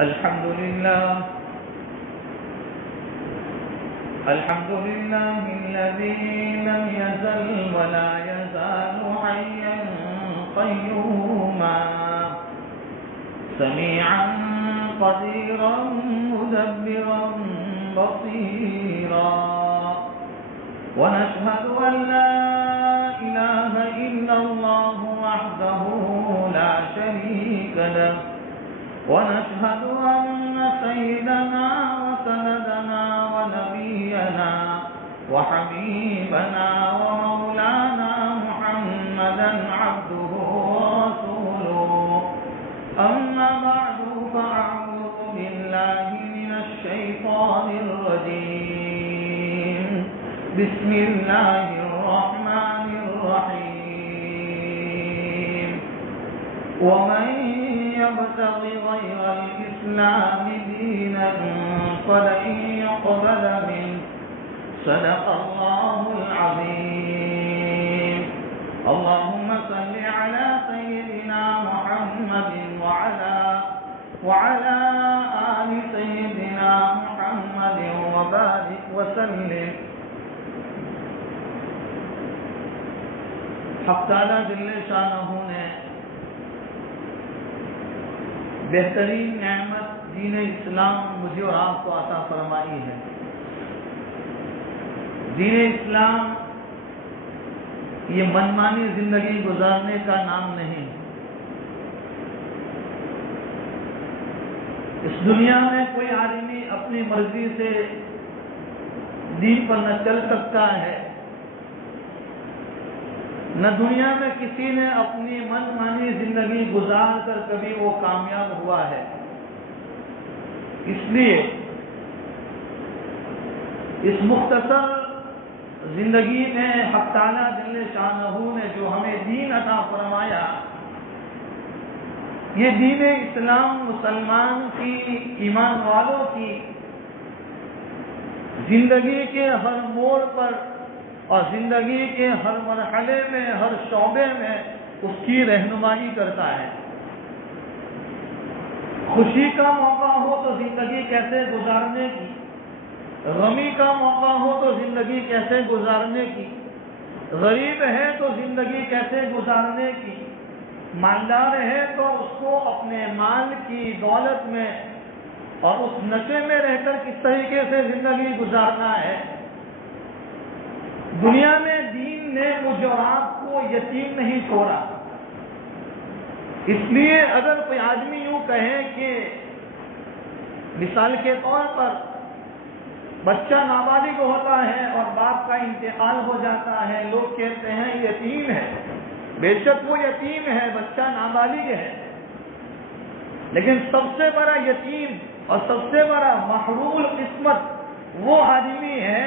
الحمد لله الذي لم يزل ولا يزال حيا قيوما سميعا قديرا مدبرا بصيرا ونشهد أن لا إله إلا الله وحده لا شريك له ونشهد أن سيدنا وسندنا ونبينا وحبيبنا ومولانا محمدا عبده ورسوله أما بعد فأعوذ بالله من الشيطان الرجيم بسم الله الرحمن الرحيم ومن يبتغ غير الإسلام دينا فلن يقبل منه صدق الله العظيم اللهم صل على سيدنا محمد وعلى آل سيدنا محمد وبارك وسلم حق تعالی جل شانہ نے بہترین نعمت دین اسلام مجھے اور آپ کو عطا فرمائی ہے۔ دین اسلام یہ منمانی زندگی گزارنے کا نام نہیں۔ اس دنیا میں کوئی آدمی اپنی مرضی سے دین پر نہ چل سکتا ہے، نہ دنیا میں کسی نے اپنی من مانی زندگی گزار کر کبھی وہ کامیاب ہوا ہے۔ اس لیے اس مختصر زندگی میں حق تعالی جل شانہ نے جو ہمیں دین عطا فرمایا، یہ دین اسلام مسلمان کی، ایمان والوں کی زندگی کے ہر موڑ پر اور زندگی کے ہر مرحلے میں، ہر شعبے میں اس کی رہنمائی کرتا ہے۔ خوشی کا موقع ہو تو زندگی کیسے گزارنے کی، غمی کا موقع ہو تو زندگی کیسے گزارنے کی، غریب ہے تو زندگی کیسے گزارنے کی، مالدار ہے تو اس کو اپنے مال کی دولت میں اور اس نشے میں رہ کر کس طریقے سے زندگی گزارنا ہے۔ دنیا میں دین نے مجھے اور آپ کو یتیم نہیں چھوڑا۔ اس لیے اگر کوئی آدمی یوں کہے کہ مثال کے طور پر بچہ نابالغ ہوتا ہے اور باپ کا انتقال ہو جاتا ہے، لوگ کہتے ہیں یتیم ہے۔ بے شک وہ یتیم ہے، بچہ نابالغ ہے، لیکن سب سے بڑا یتیم اور سب سے بڑا محروم القسمت وہ آدمی ہے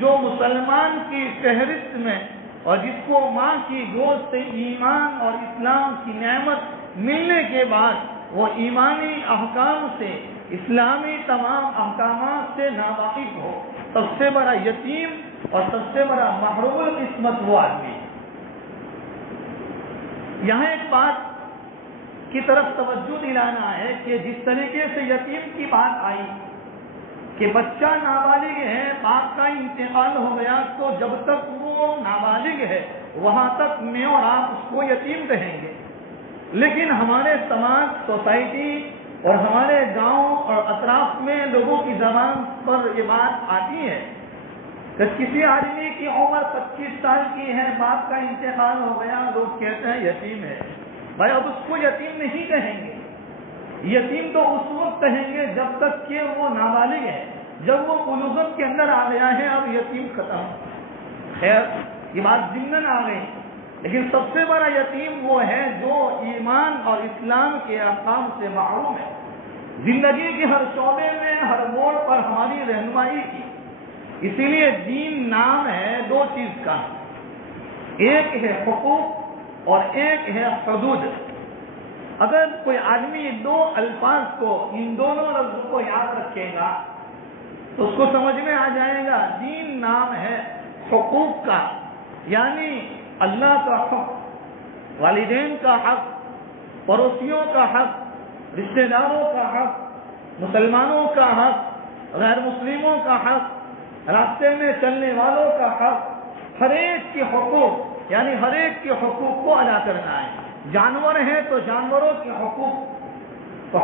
جو مسلمان کی فہرست میں اور جس کو ماں کی گود سے ایمان اور اسلام کی نعمت ملنے کے بعد وہ ایمانی احکام سے، اسلامی تمام احکامات سے ناواقف ہو، سب سے بڑا یتیم اور سب سے بڑا محروم القسمت وہ آدمی۔ یہاں ایک بات کی طرف توجہ دلانا ہے کہ جس طریقے سے یتیم کی بات آئی کہ بچہ نابالغ ہے، باپ کا انتقال ہو گیا، تو جب تک وہ نابالغ ہے وہاں تک میں اور آپ اس کو یتیم کہیں گے۔ لیکن ہمارے سماج، سوسائٹی اور ہمارے گاؤں اور اطراف میں لوگوں کی زبان پر یہ بات آتی ہے کہ کسی آدمی کی عمر 25 سال کی ہے، باپ کا انتقال ہو گیا، لوگ کہتے ہیں یتیم ہے۔ بھائی اب اس کو یتیم نہیں کہیں گے، یتیم تو اس وقت کہیں گے جب تک کہ وہ نابالغ ہے۔ جب وہ بلوغت کے اندر آ گیا ہے اب یتیم ختم۔ خیر یہ بات ضمن آ گئی، لیکن سب سے بڑا یتیم وہ ہے جو ایمان اور اسلام کے احکام سے محروم ہے، زندگی کے ہر شعبے میں، ہر موڑ پر ہماری رہنمائی کی۔ اسی لیے دین نام ہے دو چیز کا، ایک ہے حقوق اور ایک ہے حدود۔ اگر کوئی آدمی دو الفاظ کو، ان دونوں لفظوں کو یاد رکھے گا تو اس کو سمجھ میں آ جائے گا دین نام ہے حقوق کا، یعنی اللہ کا حق، والدین کا حق، پڑوسیوں کا حق، رشتے داروں کا حق، مسلمانوں کا حق، غیر مسلموں کا حق، راستے میں چلنے والوں کا حق، ہر ایک کے حقوق، یعنی ہر ایک کے حقوق کو ادا کرنا ہے۔ جانور ہیں تو جانوروں کے حقوق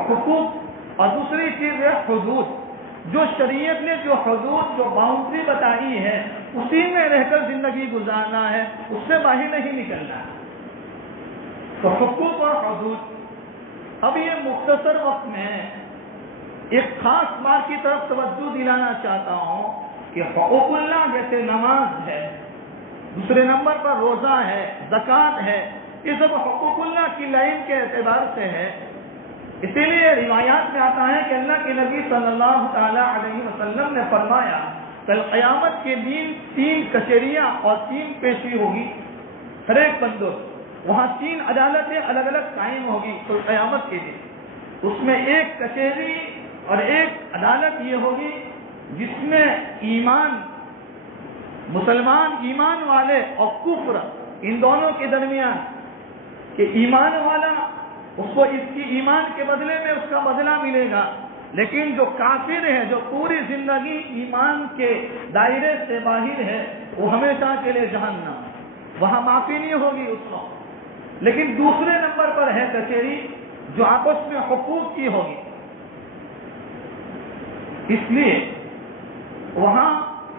اور دوسری چیز ہے حدود، جو شریعت نے جو حدود، جو باؤنڈری بتائی ہے اسی میں رہ کر زندگی گزارنا ہے، اس سے باہر نہیں نکلنا ہے۔ تو حقوق اور حدود، اب یہ مختصر وقت میں ایک خاص بات کی طرف توجہ دلانا چاہتا ہوں کہ حقوق اللہ جیسے نماز ہے، دوسرے نمبر پر روزہ ہے، زکوٰۃ ہے، یہ سب حقوق اللہ کی لائن کے اعتبار سے ہے۔ اسی لیے روایات میں آتا ہے کہ اللہ کے نبی صلی اللہ تعالی علیہ وسلم نے فرمایا کل قیامت کے دن 3 کچہریاں اور 3 پیشی ہوگی، ہر ایک بندوں وہاں 3 عدالتیں الگ الگ قائم ہوگی کل قیامت کے دن۔ اس میں ایک کچہری اور ایک عدالت یہ ہوگی جس میں ایمان، مسلمان ایمان والے اور کفر ان دونوں کے درمیان، کہ ایمان والا اس کو اس کی ایمان کے بدلے میں اس کا بدلہ ملے گا، لیکن جو کافر ہے، جو پوری زندگی ایمان کے دائرے سے باہر ہے، وہ ہمیشہ کے لیے جہنم، وہاں معافی نہیں ہوگی اس کو۔ لیکن دوسرے نمبر پر ہے کچہری جو آپس میں حقوق کی ہوگی، اس لیے وہاں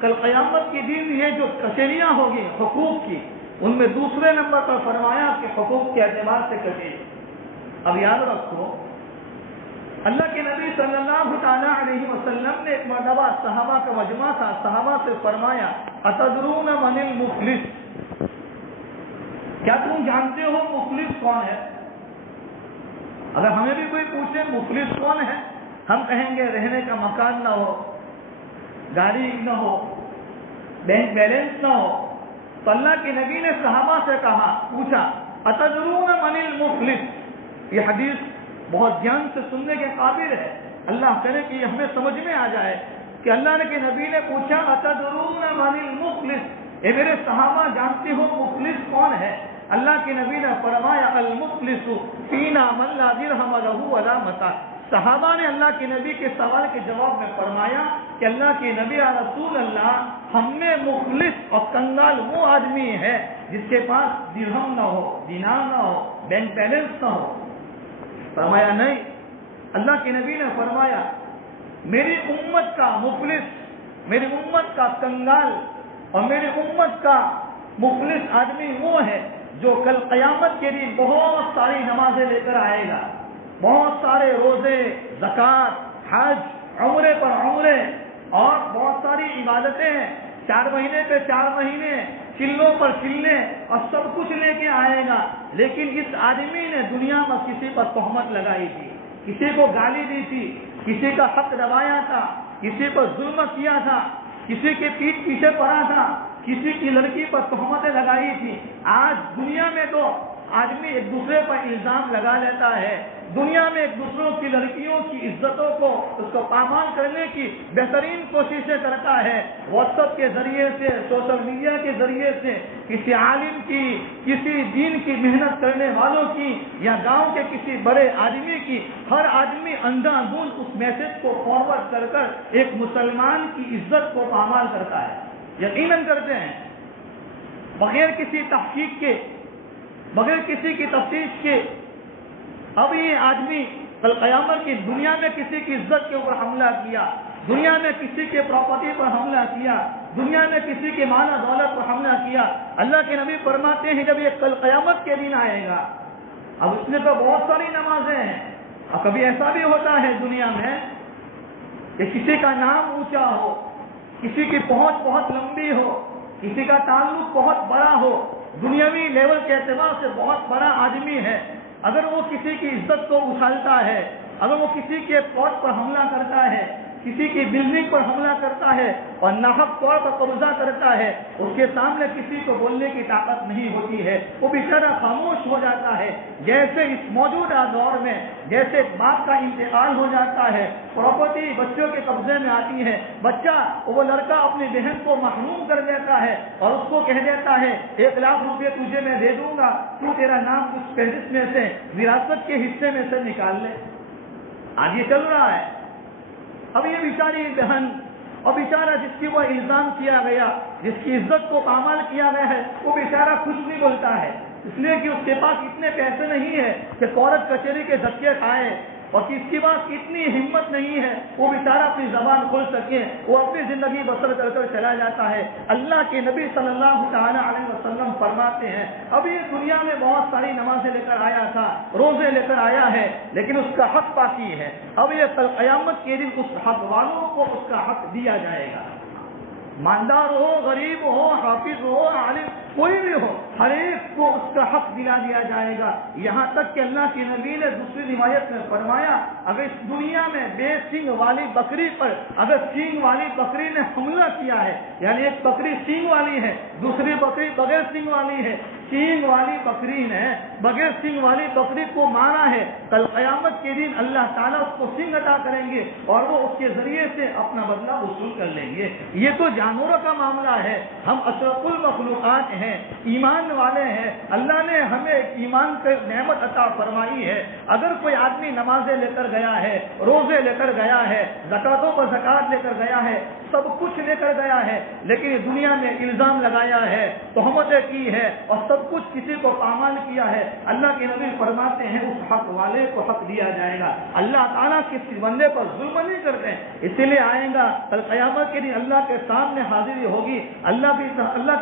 کل قیامت کے دن یہ جو کچہریاں ہوگی حقوق کی، ان میں دوسرے نمبر پر فرمایا کہ حقوق کے اعتبار سے کچہری۔ اب یاد رکھو اللہ کے نبی صلی اللہ تعالیٰ علیہ وسلم نے ایک مرتبہ صحابہ کا مجمع تھا، صحابہ سے فرمایا اتدرون من المفلس، کیا تم جانتے ہو مفلس کون ہے؟ اگر ہمیں بھی کوئی پوچھے مفلس کون ہے، ہم کہیں گے رہنے کا مکان نہ ہو، گاڑی نہ ہو، بینک بیلنس نہ ہو۔ تو اللہ کے نبی نے صحابہ سے کہا، پوچھا اتدرون من المفلس، یہ حدیث بہت دھیان سے سننے کے قابل ہے، اللہ کرے کہ یہ ہمیں سمجھ میں آ جائے کہ اللہ کے نبی نے پوچھا اتدرون من المفلس، اے میرے صحابہ جانتے ہو مفلس کون ہے؟ اللہ کے نبی نے فرمایا المفلس فینا من لا درہم لہ ولا متاع۔ صحابہ نے اللہ کے نبی کے سوال کے جواب میں فرمایا کہ اللہ کے نبی رسول اللہ، ہم میں مفلس اور کنگال وہ آدمی ہے جس کے پاس درہم نہ ہو، دینار نہ ہو، بینک بیلنس نہ ہو۔ فرمایا نہیں، اللہ کے نبی نے فرمایا میری امت کا مفلس، میری امت کا کنگال اور میری امت کا مفلس آدمی وہ ہے جو کل قیامت کے دن بہت ساری نمازیں لے کر آئے گا، بہت سارے روزے، زکوٰۃ، حج، عمرے پر عمرے اور بہت ساری عبادتیں، 4 مہینے پہ 4 مہینے، چلوں پر چلنے اور سب کچھ لے کے آئے گا، لیکن اس آدمی نے دنیا میں کسی پر تہمت لگائی تھی، کسی کو گالی دی تھی، کسی کا حق دبایا تھا، کسی پر ظلم کیا تھا، کسی کے پیٹ پیچھے پڑا تھا، کسی کی لڑکی پر تہمتیں لگائی تھی۔ آج دنیا میں تو آدمی ایک دوسرے پر الزام لگا لیتا ہے، دنیا میں ایک دوسروں کی لڑکیوں کی عزتوں کو اس کو پامال کرنے کی بہترین کوششیں کرتا ہے، واٹس ایپ کے ذریعے سے، سوشل میڈیا کے ذریعے سے، کسی عالم کی، کسی دین کی محنت کرنے والوں کی یا گاؤں کے کسی بڑے آدمی کی، ہر آدمی اندھا دھند اس میسج کو فارورڈ کر کر ایک مسلمان کی عزت کو پامال کرتا ہے، یقیناً کرتے ہیں، بغیر کسی تحقیق کے، بغیر کسی کی تفتیش کے۔ اب یہ آدمی کل قیامت کی دنیا میں کسی کی عزت کے اوپر حملہ کیا، دنیا میں کسی کے پراپرٹی پر حملہ کیا، دنیا میں کسی کے مال و دولت پر حملہ کیا۔ اللہ کے نبی فرماتے ہیں جب یہ کل قیامت کے دن آئے گا، اب اس میں تو بہت ساری نمازیں ہیں، اور کبھی ایسا بھی ہوتا ہے دنیا میں کہ کسی کا نام اونچا ہو، کسی کی پہنچ بہت لمبی ہو، کسی کا تعلق بہت بڑا ہو، دنیاوی لیول کے اعتبار سے بہت بڑا آدمی ہے، اگر وہ کسی کی عزت کو اچھالتا ہے، اگر وہ کسی کے فوج پر حملہ کرتا ہے، کسی کی بلڈنگ پر حملہ کرتا ہے اور ناحق طور پر قبضہ کرتا ہے، اس کے سامنے کسی کو بولنے کی طاقت نہیں ہوتی ہے، وہ بیچارہ خاموش ہو جاتا ہے۔ جیسے اس موجودہ دور میں جیسے باپ کا انتقال ہو جاتا ہے، پراپرٹی بچوں کے قبضے میں آتی ہے، بچہ وہ لڑکا اپنی بہن کو محروم کر دیتا ہے اور اس کو کہہ دیتا ہے 1 لاکھ روپے تجھے میں دے دوں گا، تو تیرا نام اس فہرست میں سے وراثت کے حصے میں سے نکال لے۔ آج یہ چل رہا ہے. اب یہ بیچاری بہن اور بیچارہ جس کی وہ الزام کیا گیا، جس کی عزت کو پامال کیا گیا ہے، وہ بیچارہ کچھ نہیں بولتا ہے، اس لیے کہ اس کے پاس اتنے پیسے نہیں ہے کہ کورٹ کچہری کے دھکے کھائے، اور کس کے پاس اتنی ہمت نہیں ہے وہ بیچارہ اپنی زبان کھول سکے، وہ اپنی زندگی بسر کر کر چلا جاتا ہے. اللہ کے نبی صلی اللہ تعالی علیہ وسلم فرماتے ہیں اب یہ دنیا میں بہت ساری نمازیں لے کر آیا تھا، روزے لے کر آیا ہے، لیکن اس کا حق باقی ہے. اب یہ کل قیامت کے دن اس حق والوں کو اس کا حق دیا جائے گا. مالدار ہو، غریب ہو، حافظ ہو، عالم کوئی بھی ہو، ہر ایک کو اس کا حق دلا دیا جائے گا. یہاں تک کہ اللہ کے نبی نے دوسری روایت میں فرمایا اگر اس دنیا میں بے سینگ والی بکری پر اگر سینگ والی بکری نے حملہ کیا ہے، یعنی ایک بکری سینگ والی ہے، دوسری بکری بغیر سینگ والی ہے، سینگ والی بکری نے بغیر سینگ والی بکری کو مارا ہے، کل قیامت کے دن اللہ تعالیٰ اس کو سینگ عطا کریں گے اور وہ اس کے ذریعے سے اپنا بدلہ وصول کر لیں گے. یہ تو جانوروں کا معاملہ ہے، ہم اشرف المخلوقات ہیں، ایمان والے ہیں، اللہ نے ہمیں ایمان کی نعمت عطا فرمائی ہے. اگر کوئی آدمی نمازیں لے کر گیا ہے، روزے لے کر گیا ہے، زکاتوں پر زکات لے کر گیا ہے، سب کچھ لے کر گیا ہے، لیکن دنیا میں الزام لگایا ہے، تہمتیں کی ہے اور سب کچھ کسی کو پامال کیا ہے، اللہ کے نبی فرماتے ہیں اس حق والے کو حق دیا جائے گا. اللہ تعالیٰ کسی بندے پر ظلم نہیں کرتے، اسی لیے آئیں گا کل قیامت کے دن اللہ کے سامنے حاضری ہوگی، اللہ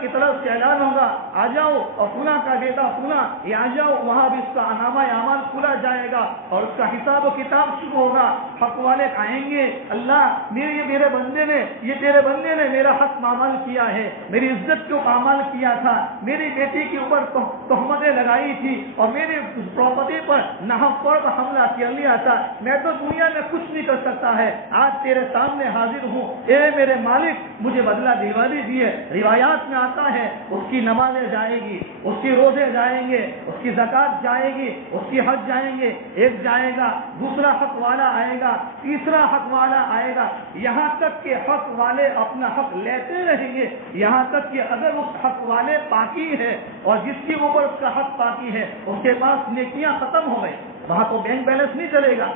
کی طرف سے اعلان ہوگا آ جاؤ اور فلاں کا بیٹا فلاں یہ آ جاؤ، وہاں بھی اس کا نامہ اعمال کھولا جائے گا اور اس کا حساب و کتاب شروع ہوگا. حق والے کہیں گے اللہ میرے بندے نے یہ تیرے بندے نے میرا حق پامال کیا ہے، میری عزت کو پامال کیا تھا، میری بیٹی کے اوپر تہمتیں لگائی تھی اور میری پراپرٹی پر ناحق طور پر حملہ کر لیا تھا، میں تو دنیا میں کچھ نہیں کر سکتا ہے، آج تیرے سامنے حاضر ہوں، اے میرے مالک مجھے بدلہ دلوا دیجیے. روایات میں آتا ہے اس کی نمازیں جائے گی، اس کی روزے جائیں گے، اس کی زکات جائے گی، اس کی حج جائیں گے، ایک جائے گا، دوسرا حق والا آئے گا، تیسرا حق والا آئے گا، یہاں تک کہ حق والے اپنا حق لیتے رہیں گے، یہاں تک کہ اگر اس حق والے باقی ہے اور جس کے اوپر اس کا حق باقی ہے اس کے پاس نیکیاں ختم ہو گئی، وہاں تو بینک بیلنس نہیں چلے گا،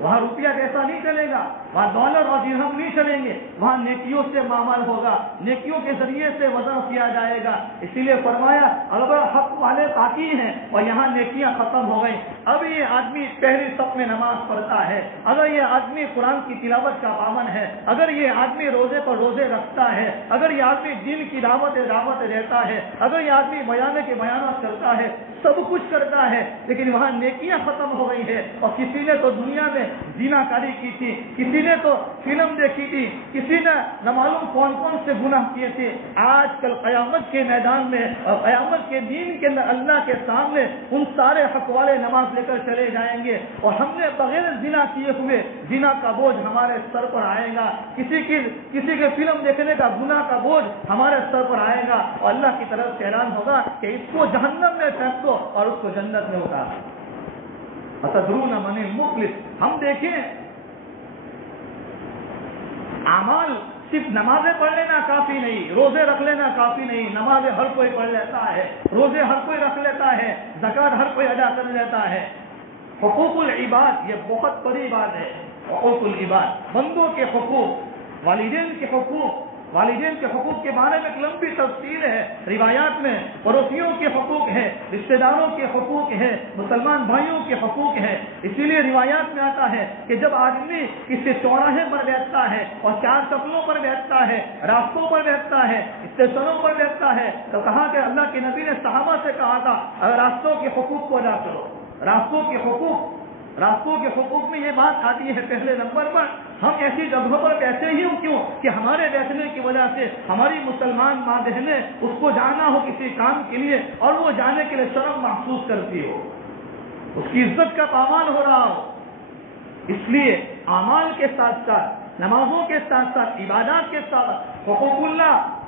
وہاں روپیہ پیسہ نہیں چلے گا، وہاں ڈالر اور درہم نہیں چلیں گے، وہاں نیکیوں سے معامل ہوگا، نیکیوں کے ذریعے سے وزن کیا جائے گا. اسی لیے فرمایا اگر حق والے باقی ہیں اور یہاں نیکیاں ختم ہو گئی، اب یہ آدمی پہلی صف میں نماز پڑھتا ہے، اگر یہ آدمی قرآن کی تلاوت کا پابند ہے، اگر یہ آدمی روزے پر روزے رکھتا ہے، اگر یہ آدمی دین کی دعوت دیتا ہے، اگر یہ آدمی بیانے کے بیانات کرتا ہے، سب کچھ کرتا ہے، لیکن وہاں نیکیاں ختم ہو گئی ہے. اور کسی نے تو دنیا میں زنا کاری کی تھی، کسی نے تو فلم دیکھی تھی، کسی نے نہ معلوم کون کون سے گناہ کیے تھے. آج کل قیامت کے میدان میں اور قیامت کے دین کے اندر اللہ کے سامنے ان سارے حق والے نماز لے کر چلے جائیں گے اور ہم نے بغیر زنا کیے ہوئے زنا کا بوجھ ہمارے سر پر آئے گا، کسی کے فلم دیکھنے کا گناہ کا بوجھ ہمارے سر پر آئے گا اور اللہ کی طرف سے اعلان ہوگا کہ اس کو جہنم میں پھینک دو اور اس کو جنت میں اتارو. اتدرون من المفلس. ہم دیکھیں اعمال صرف نمازیں پڑھ لینا کافی نہیں، روزے رکھ لینا کافی نہیں. نمازیں ہر کوئی پڑھ لیتا ہے، روزے ہر کوئی رکھ لیتا ہے، زکات ہر کوئی ادا کر لیتا ہے. حقوق العباد یہ بہت بڑی بات ہے. حقوق العباد بندوں کے حقوق، والدین کے حقوق کے بارے میں ایک لمبی تفصیل ہے. روایات میں پڑوسیوں کے حقوق ہے، رشتہ داروں کے حقوق ہے، مسلمان بھائیوں کے حقوق ہے. اسی لیے روایات میں آتا ہے کہ جب آدمی کسی چوراہے پر بیٹھتا ہے اور چار چپلوں پر بیٹھتا ہے، راستوں پر بیٹھتا ہے، اسٹیشنوں پر بیٹھتا ہے، تو کہا کہ اللہ کے نبی نے صحابہ سے کہا تھا اگر راستوں کے حقوق کو ادا کرو. راستوں کے حقوق میں یہ بات آتی ہے پہلے نمبر پر ہم ایسی جگہوں پر بیٹھتے ہی کیوں کہ ہمارے بیٹھنے کی وجہ سے ہماری مسلمان ماں بہنیں اس کو جانا ہو کسی کام کے لیے اور وہ جانے کے لیے شرم محسوس کرتی ہو، اس کی عزت کا پامال ہو رہا ہو. اس لیے اعمال کے ساتھ ساتھ، نمازوں کے ساتھ ساتھ، عبادات کے ساتھ حقوق اللہ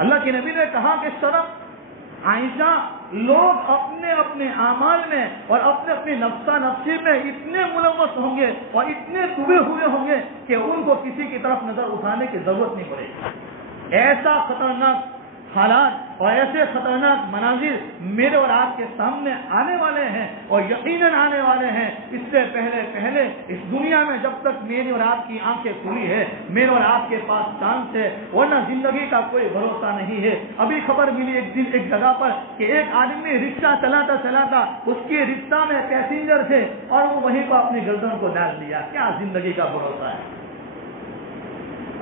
اللہ کے نبی نے کہا کہ شرم عائشہ، لوگ اپنے اپنے اعمال میں اور اپنے اپنے نفسا نفسی میں اتنے ملوث ہوں گے اور اتنے ڈوبے ہوئے ہوں گے کہ ان کو کسی کی طرف نظر اٹھانے کی ضرورت نہیں پڑے گی۔ ایسا خطرناک حالات اور ایسے خطرناک مناظر میرے اور آپ کے سامنے آنے والے ہیں اور یقیناً آنے والے ہیں۔ اس سے پہلے اس دنیا میں جب تک میری اور آپ کی آنکھیں کھلی ہے، میرے اور آپ کے پاس چانس ہے، ورنہ زندگی کا کوئی بھروسہ نہیں ہے۔ ابھی خبر ملی ایک دن ایک جگہ پر کہ ایک آدمی رکشہ چلاتا اس کے رکشہ میں پیسنجر تھے اور وہ وہیں پر اپنی گردن کو ڈال دیا۔ کیا زندگی کا بھروسہ ہے؟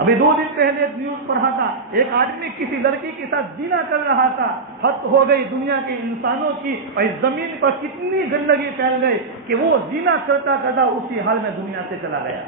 ابھی 2 دن پہلے ایک نیوز پڑھا تھا، ایک آدمی کسی لڑکی کے ساتھ زنا کر رہا تھا، حد ہو گئی دنیا کے انسانوں کی، اور اس زمین پر کتنی گندگی پھیل گئی کہ وہ زنا کرتا اسی حال میں دنیا سے چلا گیا۔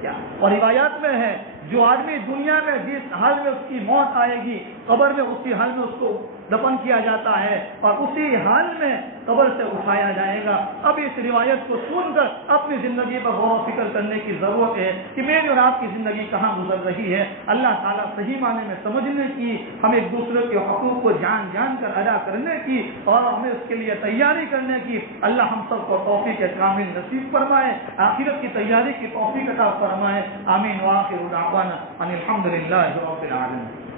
کیا اور روایات میں ہے جو آدمی دنیا میں جس حال میں اس کی موت آئے گی، قبر میں اسی حال میں اس کو دفن کیا جاتا ہے اور اسی حال میں قبر سے اٹھایا جائے گا۔ اب اس روایت کو سن کر اپنی زندگی پر غور و فکر کرنے کی ضرورت ہے کہ میری اور آپ کی زندگی کہاں گزر رہی ہے۔ اللہ تعالیٰ صحیح معنی میں سمجھنے کی، ہم ایک دوسرے کے حقوق کو جان کر ادا کرنے کی اور ہمیں اس کے لیے تیاری کرنے کی اللہ ہم سب کو توفیق کامل نصیب فرمائے، آخرت کی تیاری کی توفیق عطا فرمائے۔ آمین وآخر دعوانا ان الحمد للہ رب العالمین۔